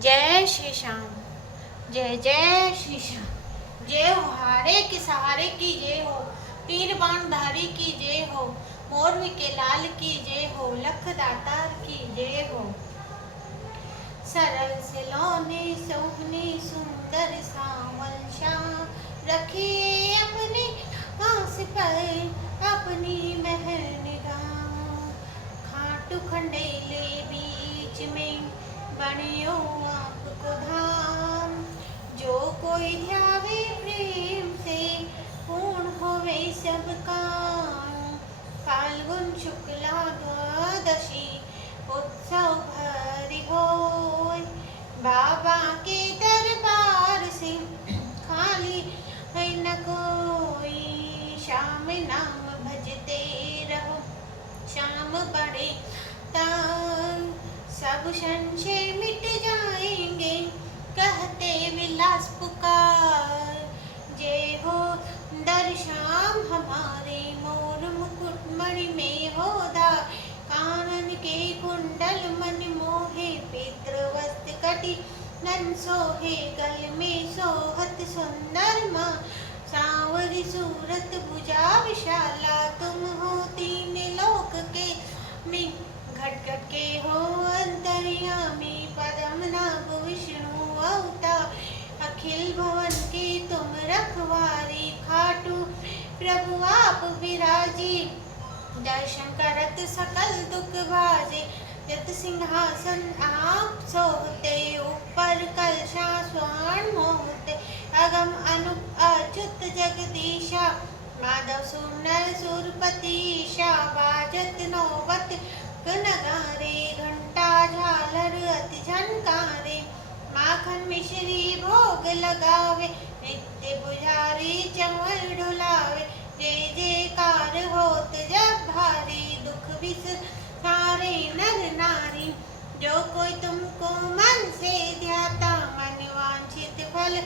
जय श्री श्याम। जय जय श्री श्याम। जय हो हारे के सहारे की जय हो, तीर बाण धारी की जय हो, मोरवी के लाल की जय हो, लख दातार की जय हो। सरल सिलौने सोहनी सुंदर सावन श्याम, रखिए अपने आस पर अपनी महर निगाह। खाटू खंडेले बीच में बनियो आपको धाम, जो कोई ध्यावे प्रेम से पूर्ण होवे सब काम। फाल्गुन शुक्ला द्वादशी उत्सव भरी होय, बाबा के दरबार से खाली है न कोई। श्याम नाम भजते रहो श्याम बड़े तार, सब संशय मिट जाएंगे कहते विलास पुकार। जय हो दर श्याम हमारे, मोर मुकुट मणि में हो धार। कानन के कुंडल मन मोहे, पितृ वस्त्र कटि नन सोहे। गल में सोहत सुंदर मां, सांवरी सूरत भुजा विशाला। तुम हो तीन लोक के में, घट घट के हो अंतर्यामी। पदम नाभ विष्णु अवतार, अखिल भवन के तुम रखवारी। खाटू प्रभु आप विराजी, दर्शन करत सकल दुख भाजे। यत सिंहासन आप सोहते, ऊपर कलशा स्वर्ण मोहते। अगम अनुप अच्युत जगदीशा, माधव सुनर सुरपतीशा। बाजत नौबत नगारे, घंटा झालर अति झनकारे। माखन मिश्री भोग लगावे, नित्य पुजारी चंवर ढुलावे। जय जयकार होत जब भारी, दुख बिसरारे नर नारी। जो कोई तुमको मन से ध्याता, मन वांछित फल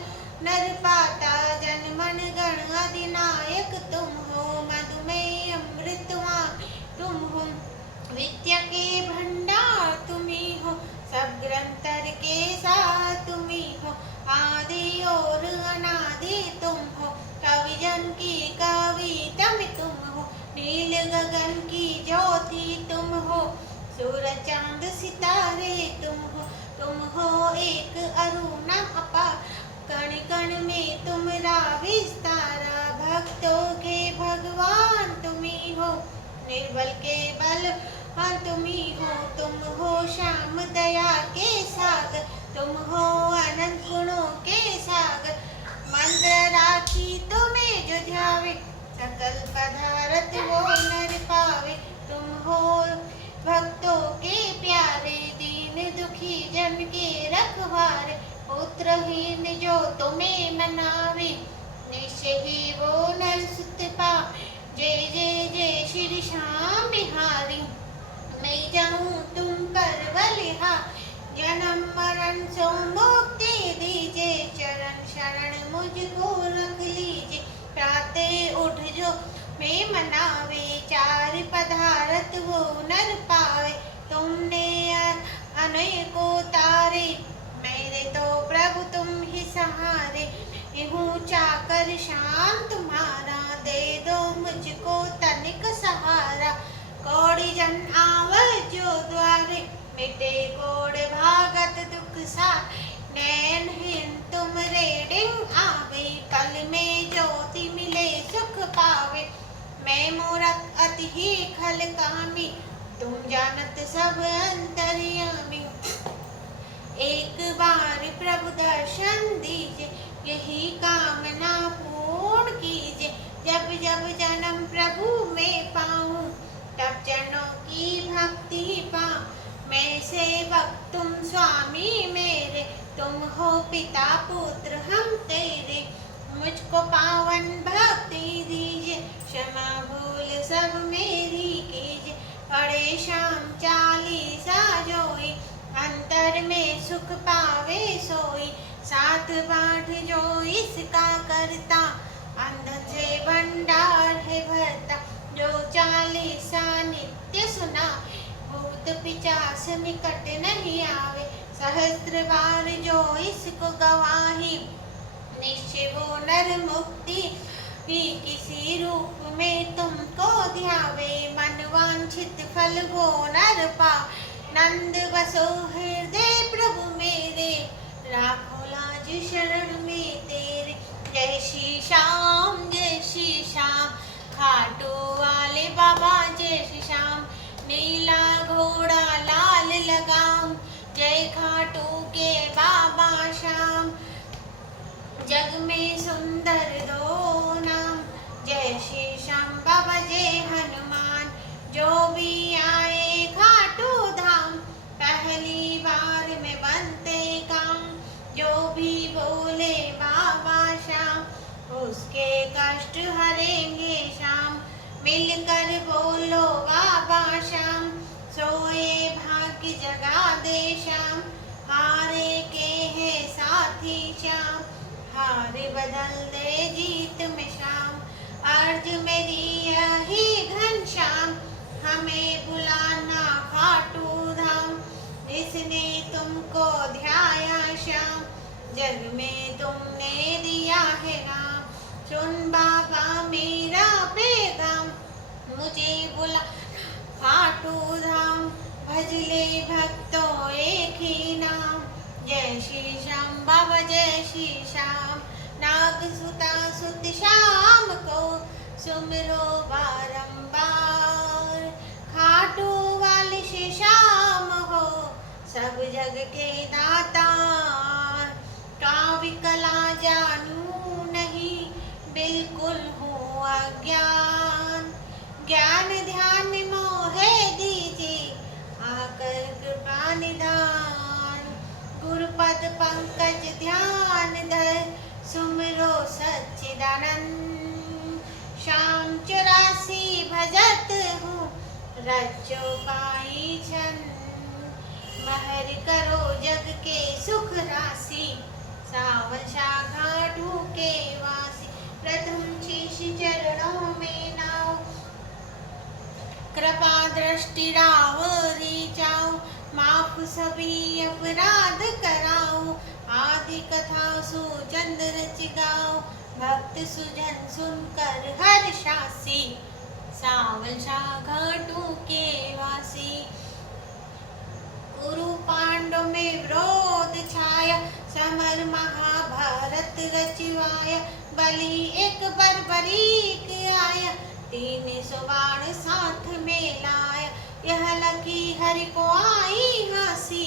नर पाता। जन मन गण अधिनायक तुम हो, मधुमेह अमृतवान तुम हो। विद्या के भंडार तुम्ही हो, सब ग्रंथर के साथ तुम्ही हो। आदि और अनादि तुम हो, कवि जन की कवितम तुम हो। नील गगन की ज्योति तुम हो, सूरज चांद सितारे तुम हो। तुम हो एक अरुणा अपार, कण कण में तुमरा विस्तारा। भक्तों के भगवान तुम्ही हो, निर्बल के बल तुम्ही हो। तुम हो श्याम दया के सागर, तुम हो अनंत गुणों के सागर। मंत्र राखी तुम्हें जो ध्यावे, सकल पदार्थ वो नर पावे। तुम हो भक्तों के प्यारे, दीन दुखी जन के रखवारे। पुत्रहीन जो तुम्हें मनावे, निश्चय ही वो नर सुत पावे। जय जय जय श्री श्याम बिहारी, मैं जाऊं तुम पर बलिहार। जन्म मरण सो मुक्ति दीजिए, चरण शरण मुझको रख लीजिए। प्रातः उठ जो मैं मनावे, चार पदार्थ वो नर पावे। तुमने अनेकों तारे, मेरे तो प्रभु तुम ही सहारे। हूँ चाकर श्याम तुम्हारा, दे दो मुझको तनिक सहारा। कौड़ी जन आवे जो द्वारे, मिटे कोड़ भागत दुख सार। नैनहीन तुम रेडिंग आवे, पल में ज्योति मिले सुख पावे। मैं मूरख अति ही खल कामी, तुम जानत सब अंतर्यामी। एक बार प्रभु दर्शन दीजिए, यही कामना पूर्ण कीजिए। जब जब जन्म प्रभु में पाऊं, तब जनों की भक्ति पाऊं। मैं सेवक तुम स्वामी मेरे, तुम हो पिता पुत्र हम तेरे। मुझको पावन भक्ति दीजिए, क्षमा भूल सब मेरी कीजिए। पढ़े श्याम चालीसा जोई, अंतर में सुख पावे सोई। साथ बाँट जो इसका करता, अंधन से भंडार है भरता। जो चालीसा नित्य सुना, भूत पिचास निकट नहीं आवे। सहस्त्र बार जो इसको गवाही, निश्चय वो नर मुक्ति ही किसी रूप में तुमको ध्यावे, मन वांछित फल वो नर पा, नंद बसो हृदय प्रभु मेरे, राखो लाज शरण में तेरे। जय श्री श्याम जय श्री श्याम, खाटू वाले बाबा जय श्री श्याम, नीला घोड़ा लाल लगाम, जय खाटू के बाबा श्याम, जग में सुंदर दो नाम, जय श्री श्याम बाबा जय हनुमान, जो भी आए खाटू धाम, पहली बार में बनते काम, जो भी बोले बाबा श्याम, उसके कष्ट हरेंगे श्याम, मिलकर बोलो बाबा श्याम, सोए भाग्य जगा दे श्याम, हारे के है साथी श्याम, हार बदल दे जीत में श्याम, अर्ज मेरी यही घनश्याम, हमें बुलाना खाटू धाम, जिसने तुमको ध्याया श्याम, जग में तुमने दिया है नाम, सुन बाबा मेरा पैगाम, मुझे बुला खाटू धाम, भजले भक्तों एक ही नाम, जय श्री श्याम बाबा जय श्री श्याम, नाग सुता सुत श्याम को सुमिरो बारंबार, खाटू वाले श्री श्याम हो सब जग के दातार, काव्य कला जानू नहीं बिल्कुल हो अज्ञान, ज्ञान ध्यान मोहे दीजिए आकर कृपा निधान, गुरुपद पंकज ध्यान धर सुमिरो सच्चिदानंद, श्याम 84 भजत हूँ रज्जो पाई छन, महर करो जग के सुख राशि, सावन घाटू के वासी, प्रथम शीश चरणों में नाओ, कृपा दृष्टि रावरी जाओ, माफ सभी अपराध कराओ, आदि कथा सुचंद रच गाओ, भक्त सुजन सुनकर हर्षासी, सावल घाटू के वासी, कुरु पांडव में विरोध छाया, समर महाभारत रचवाया, बलि एक बर्बरीक आया, 300 बाण साथ में लाया, यह लकी हरि को आई हंसी,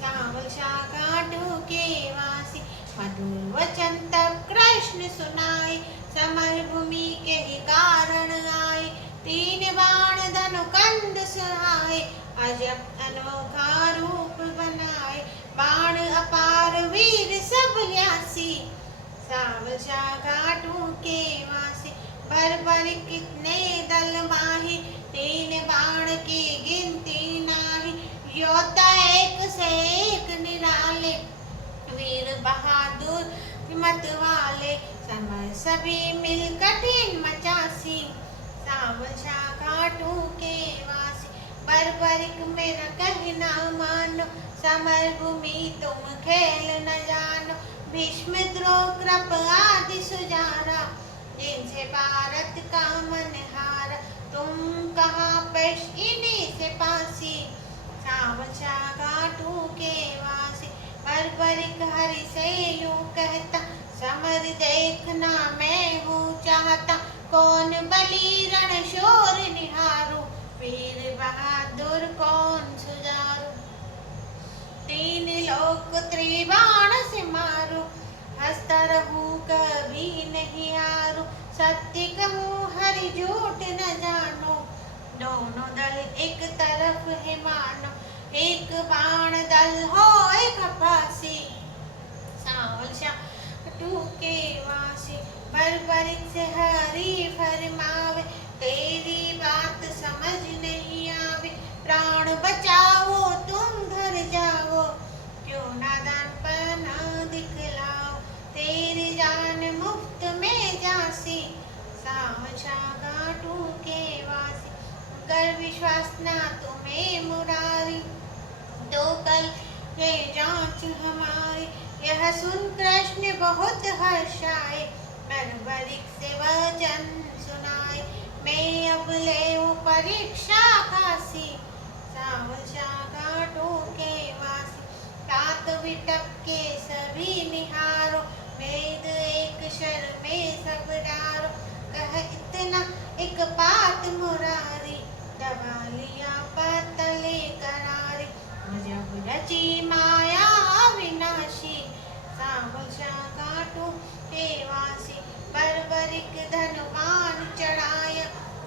सावल घाटू के वासी, मधुर वचन तब कृष्ण सुनाए, समर भूमि के ही कारण आए, 3 बाण धनु कंद सुहाए, अजब अनोखा रूप बनाए, बाण अपार वीर सब ल्यासी, सावल घाटू के वासी, भर कितने दल माही, 3 बाण की गिनती नाही, योद्धा एक से एक निराले, वीर बहादुर हिम्मत वाले, समय सभी मिल कठिन मचासी, सावल घाटू के वासी, बर्बरिक मेरा कहना मानो, समर भूमि तुम खेल न जानो, भीष्म द्रोह कृप आदि सुजारा, जिनसे भारत का मन हारा, तुम कहाँ पेश इन्हीं से पासी, सावल घाटू के वासी, बर्बरिक हरि से यूं कहता, समर देखना मैं हूँ चाहता, कौन बलि रण शोर निहारू, वीर बहादुर कौन सुजारू, 3 लोक त्रिबाण से मारू, हंसता रहूं कभी नहीं हारू, सत्य कहूँ हरि झूठ न जानो, दोनों दल एक तरफ है मानो, एक बाण दल हो एक खपासी, सावल घाटू के वासी, बर्बरिक से हरि फरमावे, तेरी बात समझ नहीं आवे, प्राण बचाओ तुम घर जाओ, क्यों नादान पना दिखलाओ, तेरी जान मुफ्त में जासी, सावल घाटू के वासी, कर विश्वास ना तुम्हें मुरारी, तो कल ये नाच हमारे। यह सुन कृष्ण बहुत हर्षाए, नरबलिक से वचन सुनाए। मैं अब लेऊं परीक्षा कासी, सावल घाटों के वासी। तात विटप के सभी निहारो, वेद एक शर में सब डारो। कह इतना एक बात मुरारी, दबा लिया पतले करारे। जब रची माया अविनाशी, सावल घाटों के वासी। बर्बरिक धनवान चढ़ाया,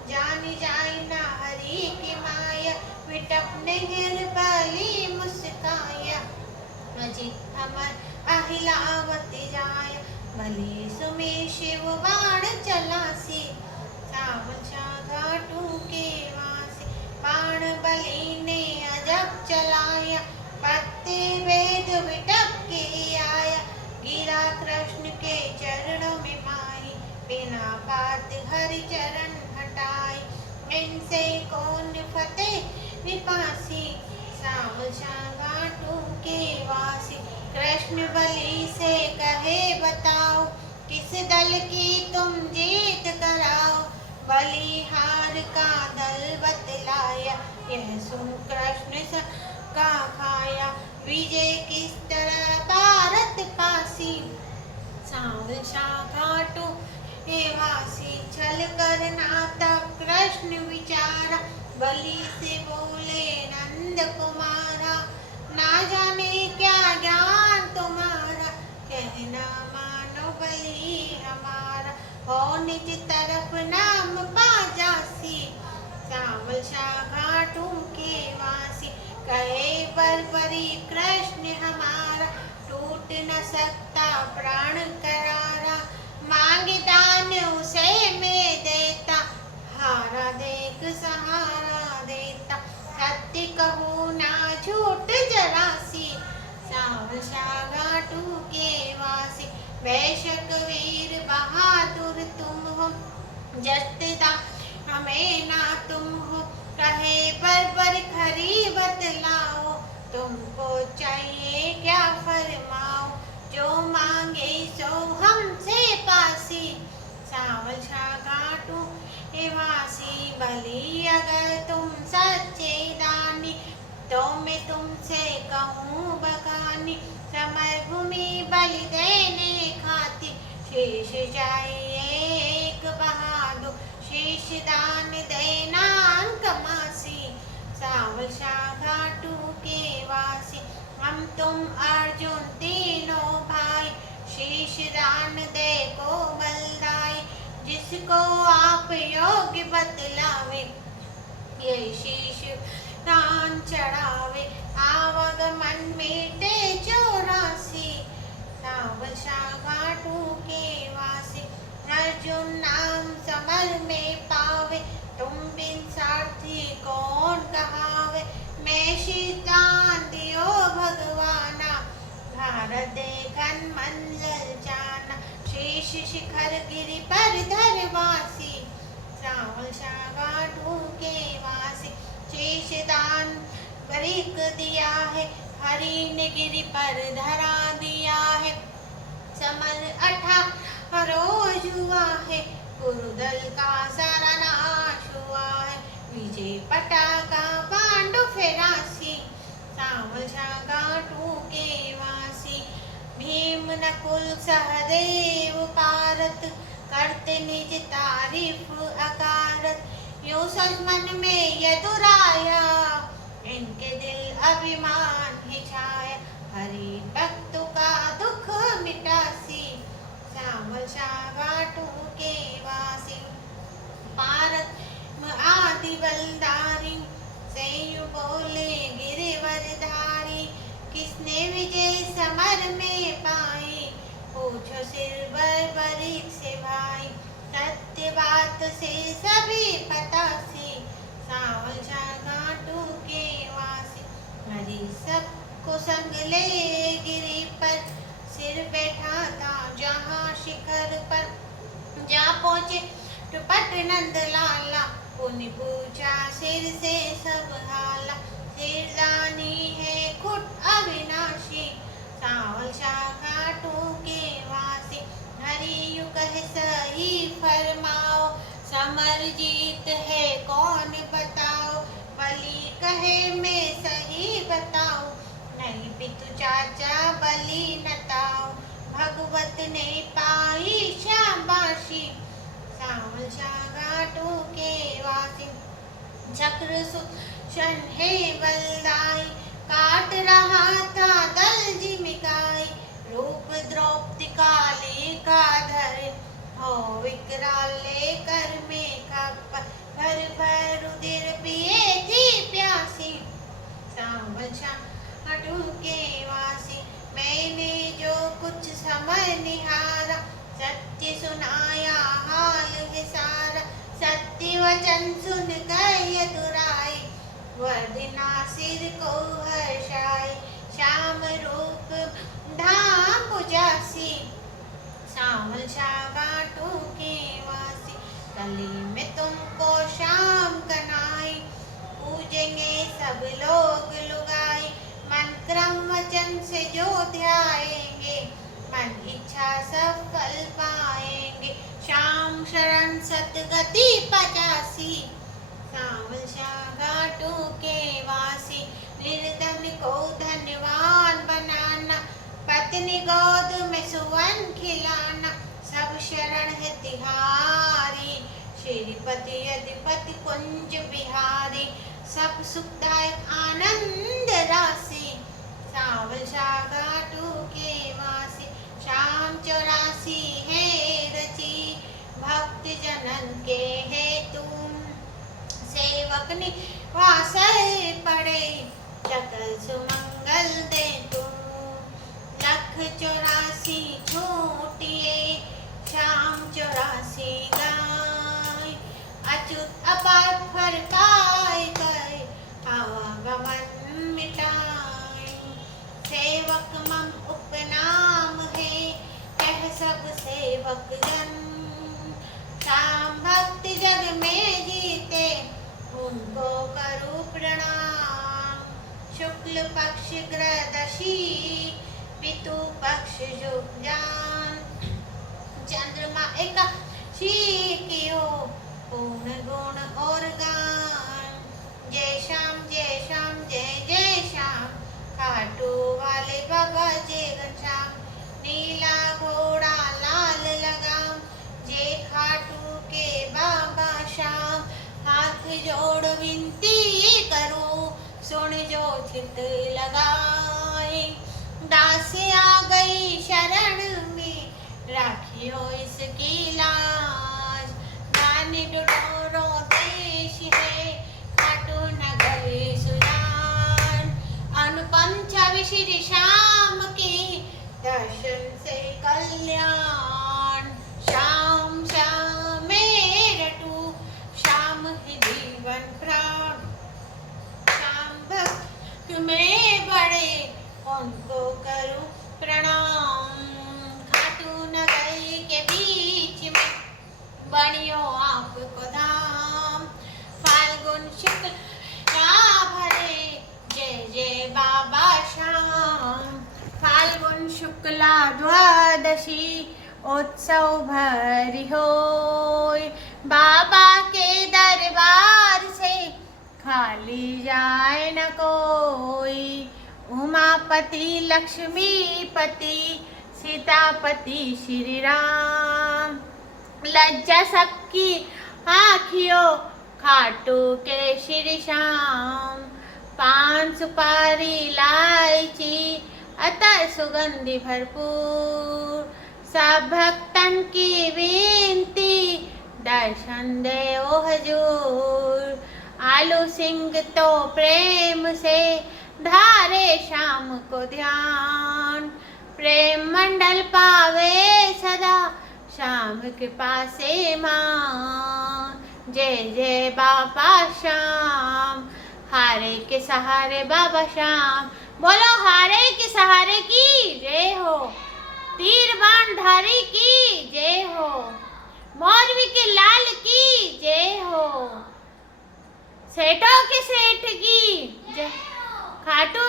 जानी जाय न हरि की माया। विटप ने निर्बली मुस्काया, अजित अमर अहिलावती जाय। भले सुमे शिव बाण चलासी, सावल घाटों के वासी। बाण बलि ने अजब चलाया, पत्ते वेद विटप के आया। गिरा कृष्ण के चरणों में माही, बिना बात हरि चरण हटाए। इनसे कौन फतेह विपासी, सावल घाटों के वासी। कृष्ण बलि से कहे बताओ, किस दल की तुम जीत कराओ। बलिहार का दल बतलाया, यह सुन कृष्ण का खाया। विजय किस तरह भारत पासी, सावल घाटों के वासी। छल करना तब कृष्ण विचारा, बलि से बोले नंद कुमारा। ना जाने क्या ज्ञान तुम्हारा, कहना मानो बलि हमारा। हो निज तरफ नाम पा जासी, सावल घाटों के वासी। कहे बर्बरी कृष्ण हमारा, टूट न सकता प्राण करारा। मांगे दान उसे मैं देता, हारा देख सहारा देता। सत्य कहूँ ना झूठ जरासी, सावल घाटों के वासी। बेशक वीर बहादुर तुम हो, जसदा हमें ना तुम हो। कहे बर्बर खरी बतलाओ, तुमको चाहिए क्या फरमाओ। जो मांगे सो हमसे पासी, सावल घाटों के वासी। बलि अगर तुम सच्चे दानी, तो मैं तुमसे कहूँ बखानी। समर भूमि बलि देने खाती, शेष चाहिए एक बहादुर। शेष दान देना अंक मासी, सावल घाटों के वासी। हम तुम अर्जुन तीनों भाई, शेष दान दे को बलदाई। जिसको आप योग्य बतलावे, ये शीश दान चढ़ावे। आवागमन मीटे 84, सावल घाटों के वासी। अर्जुन नाम समर में पावे, तुम बिन सारथी कौन कहावे। मैं शीश दान दियो भगवाना, भारत देखन मंजिल जाना। शेष शिखर गिरि पर धरवासी, सावल घाटों के वासी। शेष दान बरीक दिया है, हरि ने गिरि पर धरा दिया है। समर 18 रोज हुआ है, कुरुदल का सारा नाश हुआ है। विजय पताका पांडु फेरासी, सावल घाटों के वासी। भीम नकुल सहदेव भारत, करते निज तारीफ अकारत। यूं सच मन में ये दुराया, इनके दिल अभिमान ही छाया। हरि भक्तों का दुख मिटासी, सावल घाटों के वासी। भारत आदि बलधारी, सैयु बोले गिरिवरधारी। किसने विजय समर में पाई, पूछो सिर बर्बरी से भाई। सत्य बात से सभी पतासी, सावल घाटों के वासी। हरि सबको संग ले गिरि पर, सिर बैठा था जहाँ शिखर पर। जा पहुँचे टुपट नंद लाला, पुनि पूछा सिर से सब हाला। सिरदानी है खुद अविनाशी, अमर जीत है कौन बताओ, बलि कहे मैं सही बताऊं, नहीं पितु चाचा बलि नताओ, भगवत ने पाई शाबाशी, सावल घाटों के वासी, चक्र सुदर्शन है बलदाई, काट रहा था दल जिमिकाई, रूप द्रौपदी काली का धरे, हो विकराल लेकर मेघा भर भर रुधिर पिए थी प्यासी, सांवल घाटों के वासी, मैंने जो कुछ समय निहारा, सत्य सुनाया हाल है सारा, सत्य वचन सुन कर यदुराई, वर्धिना सिर को हर्षाई, श्याम रूप धाम पुजासी, सांवल घाटों के वासी, गली में तुमको शाम कनाई, पूजेंगे सब लोग लुगाई, मन क्रम वचन से जो ध्याएंगे, मन इच्छा सफल पाएंगे, श्याम शरण सतगति 85, सांवल घाटों के वासी, निर्धन को धनवान बनाना, पत्नी गोद में सुवन खिलाना, सब शरण है तिहारी, श्रीपति अधिपति कुंज बिहारी, सब सुखदायक आनंद राशि, सांवल घाटों के वासी, शाम 84 है रची, भक्त जनन के है तुम, सेवक निवास पड़े, सकल सुमंगल दे तुम, 184 छोटिए, शाम 84 गाय, अच्युत अपार फर पाए गए, आवागमन मिटाए, सेवक मम उपनाम है, कह सब सेवक जन, शाम भक्त जग में जीते, उनको करूं प्रणाम, शुक्ल पक्ष ग्रदशी, पितु पक्ष युग जान, चंद्रमा एकादशी की हो, पूर्ण गुण और गान, जय श्याम जय श्याम जय जय श्याम, खाटू वाले बाबा जय घनश्याम, नीला घोड़ा लाल लगाम, जय खाटू के बाबा श्याम, हाथ जोड़ विनती करो, सुन जो चित लगाए, दासी आ गई शरण में, राखियो इसकी लाज, नानी डोरो देश है, खाटू नगर सुजान, अनुपम छवि श्री श्याम की, दर्शन से कल्याण, श्याम श्याम मेरा टू, श्याम ही जीवन प्राण, श्याम भक्त में बड़े, उनको करूं प्रणाम, खाटू नगर के बीच में, बनियो आपको धाम, फाल्गुन शुक्ल भरे, जय जय बाबा श्याम, फाल्गुन शुक्ला द्वादशी, उत्सव भरी होय, बाबा के दरबार से खाली जाए न कोई, उमापति लक्ष्मीपति, सीतापति श्री राम, लज्जा सबकी आँखियों, खाटू के श्री श्याम, पान सुपारी इलायची, अतर सुगंधि भरपूर, सब भक्तन की विनती, दर्शन दे ओ हजूर, आलू सिंह तो प्रेम से, धारे श्याम को ध्यान, प्रेम मंडल पावे सदा, श्याम के पासे मां, जय जय बाबा श्याम, हारे के सहारे बाबा श्याम, बोलो हारे के सहारे की जय हो, तीर बाण धारी की जय हो, मौलवी के लाल की जय हो, सेठों के सेठ की जय, खाटू